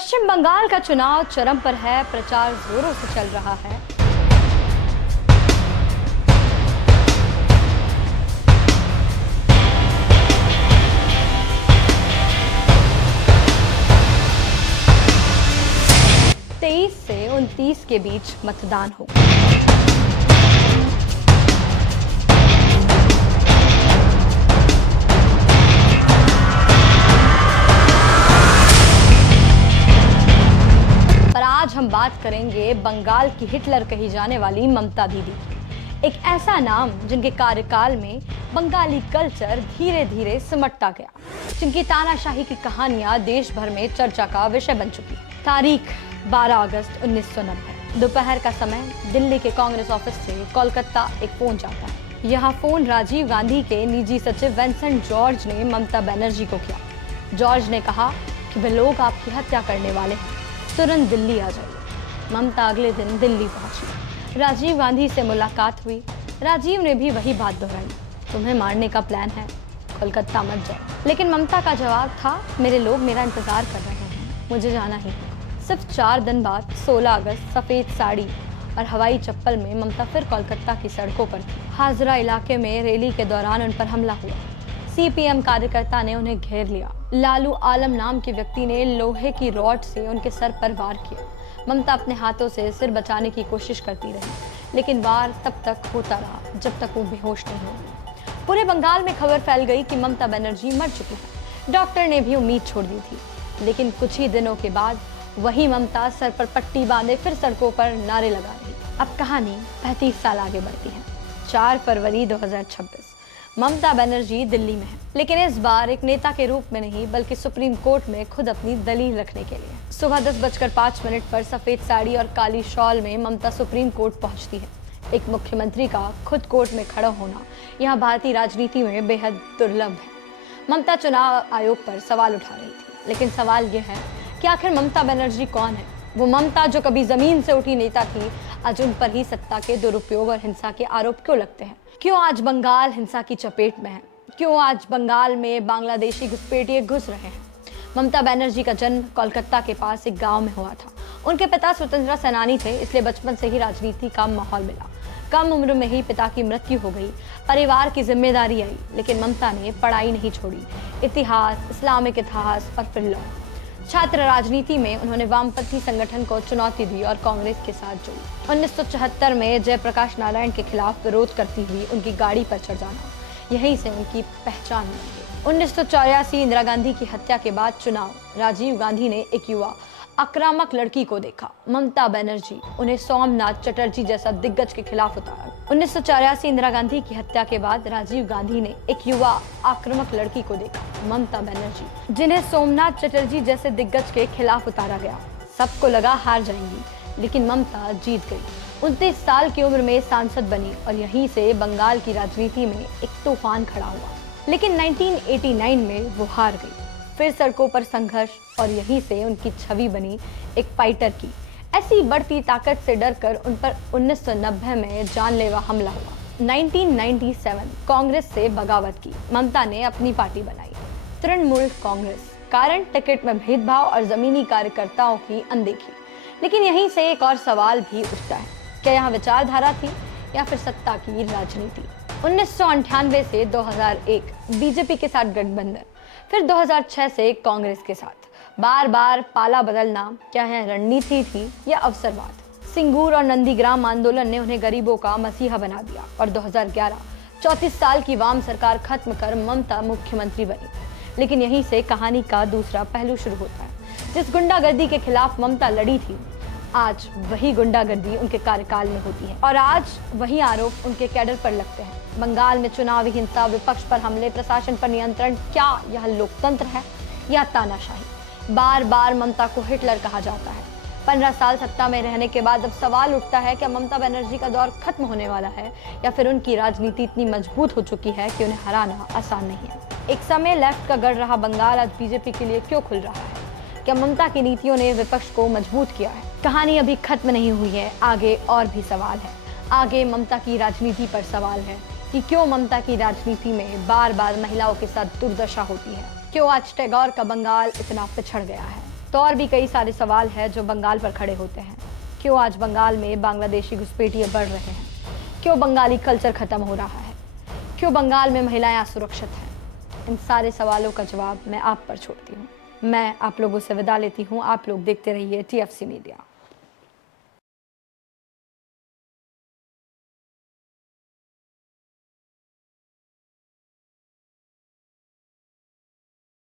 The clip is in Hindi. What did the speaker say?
पश्चिम बंगाल का चुनाव चरम पर है, प्रचार जोरों से चल रहा है। तेईस से 29 के बीच मतदान होगा। पर आज हम बात करेंगे बंगाल की हिटलर कही जाने वाली ममता दीदी की। एक ऐसा नाम जिनके कार्यकाल में बंगाली कल्चर धीरे धीरे सिमटता गया, जिनकी तानाशाही की कहानियां देश भर में चर्चा का विषय बन चुकी। तारीख 12 अगस्त 1990। दोपहर का समय। दिल्ली के कांग्रेस ऑफिस से कोलकाता एक फोन जाता है। यह फोन राजीव गांधी के निजी सचिव विंसेंट जॉर्ज ने ममता बनर्जी को किया। जॉर्ज ने कहा कि वे लोग आपकी हत्या करने वाले हैं, तुरंत दिल्ली आ जाइए। ममता अगले दिन दिल्ली पहुंची। राजीव गांधी से मुलाकात हुई। राजीव ने भी वही बात दोहराई, तुम्हें मारने का प्लान है, कोलकाता मत जाओ। लेकिन ममता का जवाब था, मेरे लोग मेरा इंतजार कर रहे हैं, मुझे जाना ही है। सिर्फ 4 दिन बाद 16 अगस्त सफेद साड़ी और हवाई चप्पल में ममता फिर कोलकाता की सड़कों पर थी। हाजरा इलाके में रैली के दौरान उन पर हमला हुआ। सीपीएम कार्यकर्ता ने उन्हें घेर लिया। लालू आलम नाम के व्यक्ति ने लोहे की रॉड से उनके सर पर वार किया। ममता अपने हाथों से सिर बचाने की कोशिश करती रही, लेकिन वार तब तक होता रहा जब तक वो बेहोश नहीं हुई। पूरे बंगाल में खबर फैल गई कि ममता बनर्जी मर चुकी है। डॉक्टर ने भी उम्मीद छोड़ दी थी, लेकिन कुछ ही दिनों के बाद वही ममता सर पर पट्टी बांधे फिर सड़कों पर नारे लगा रही। अब कहानी 35 साल आगे बढ़ती है। 4 फरवरी 2026। ममता बनर्जी दिल्ली में है, लेकिन इस बार एक नेता के रूप में नहीं, बल्कि सुप्रीम कोर्ट में खुद अपनी दलील रखने के लिए। सुबह 10:05 पर सफेद साड़ी और काली शॉल में ममता सुप्रीम कोर्ट पहुंचती है। एक मुख्यमंत्री का खुद कोर्ट में खड़ा होना यहाँ भारतीय राजनीति में बेहद दुर्लभ है। ममता चुनाव आयोग पर सवाल उठा रही थी, लेकिन सवाल यह है कि आखिर ममता बनर्जी कौन है? वो ममता जो कभी जमीन से उठी नेता थी, आज उन पर ही सत्ता के दुरुपयोग और हिंसा के आरोप क्यों लगते हैं? क्यों आज बंगाल हिंसा की चपेट में है? क्यों आज बंगाल में बांग्लादेशी घुसपैठिए घुस रहे हैं? ममता बनर्जी का जन्म कोलकाता के पास एक गांव में हुआ था। उनके पिता स्वतंत्रता सेनानी थे, इसलिए बचपन से ही राजनीति का माहौल मिला। कम उम्र में ही पिता की मृत्यु हो गई, परिवार की जिम्मेदारी आई, लेकिन ममता ने पढ़ाई नहीं छोड़ी। इतिहास, इस्लामिक इतिहास और फिर लॉ। छात्र राजनीति में उन्होंने वामपंथी संगठन को चुनौती दी और कांग्रेस के साथ जुड़ी। 1974 में जयप्रकाश नारायण के खिलाफ विरोध करती हुई उनकी गाड़ी पर चढ़ जाना, यहीं से उनकी पहचान बन गई। 1984 इंदिरा गांधी की हत्या के बाद चुनाव। राजीव गांधी ने एक युवा आक्रामक लड़की को देखा, ममता बनर्जी, उन्हें सोमनाथ चटर्जी जैसा दिग्गज के खिलाफ उतारा। 1984 इंदिरा गांधी की हत्या के बाद राजीव गांधी ने एक युवा आक्रामक लड़की को देखा, ममता बनर्जी, जिन्हें सोमनाथ चटर्जी जैसे दिग्गज के खिलाफ उतारा गया। सबको लगा हार जाएंगी, लेकिन ममता जीत गई। 29 साल की उम्र में सांसद बनी और यहीं से बंगाल की राजनीति में एक तूफान खड़ा हुआ। लेकिन 1989 में वो हार गई। फिर सड़कों पर संघर्ष और यहीं से उनकी छवि बनी एक फाइटर की। ऐसी बढ़ती ताकत से डरकर उन पर 1990 में जानलेवा हमला हुआ। 1997 कांग्रेस से बगावत की। ममता ने अपनी पार्टी बनाई, तृणमूल कांग्रेस। कारण टिकट में भेदभाव और जमीनी कार्यकर्ताओं की अनदेखी। लेकिन यहीं से एक और सवाल भी उठता है, क्या यहाँ विचारधारा थी या फिर सत्ता की राजनीति? 1998 से 2001 बीजेपी के साथ गठबंधन, फिर 2006 से कांग्रेस के साथ। बार बार पाला बदलना, क्या है रणनीति थी या अवसरवाद? सिंगूर और नंदीग्राम आंदोलन ने उन्हें गरीबों का मसीहा बना दिया और 2011 34 साल की वाम सरकार खत्म कर ममता मुख्यमंत्री बनी। लेकिन यहीं से कहानी का दूसरा पहलू शुरू होता है। जिस गुंडागर्दी के खिलाफ ममता लड़ी थी, आज वही गुंडागर्दी उनके कार्यकाल में होती है और आज वही आरोप उनके कैडर पर लगते हैं। बंगाल में चुनावी हिंसा, विपक्ष पर हमले, प्रशासन पर नियंत्रण, क्या यह लोकतंत्र है या तानाशाही? बार बार ममता को हिटलर कहा जाता है। 15 साल सत्ता में रहने के बाद अब सवाल उठता है, क्या ममता बनर्जी का दौर खत्म होने वाला है या फिर उनकी राजनीति इतनी मजबूत हो चुकी है कि उन्हें हराना आसान नहीं है? एक समय लेफ्ट का गढ़ रहा बंगाल आज बीजेपी के लिए क्यों खुल रहा है? क्या ममता की नीतियों ने विपक्ष को मजबूत किया है? कहानी अभी खत्म नहीं हुई है, आगे और भी सवाल है। आगे ममता की राजनीति पर सवाल है कि क्यों ममता की राजनीति में बार बार महिलाओं के साथ दुर्दशा होती है? क्यों आज टैगोर का बंगाल इतना पिछड़ गया है? तो और भी कई सारे सवाल हैं जो बंगाल पर खड़े होते हैं। क्यों आज बंगाल में बांग्लादेशी घुसपैठिए बढ़ रहे हैं? क्यों बंगाली कल्चर खत्म हो रहा है? क्यों बंगाल में महिलाएं असुरक्षित हैं? इन सारे सवालों का जवाब मैं आप पर छोड़ती हूँ। मैं आप लोगों से विदा लेती हूँ। आप लोग देखते रहिए TFC मीडिया।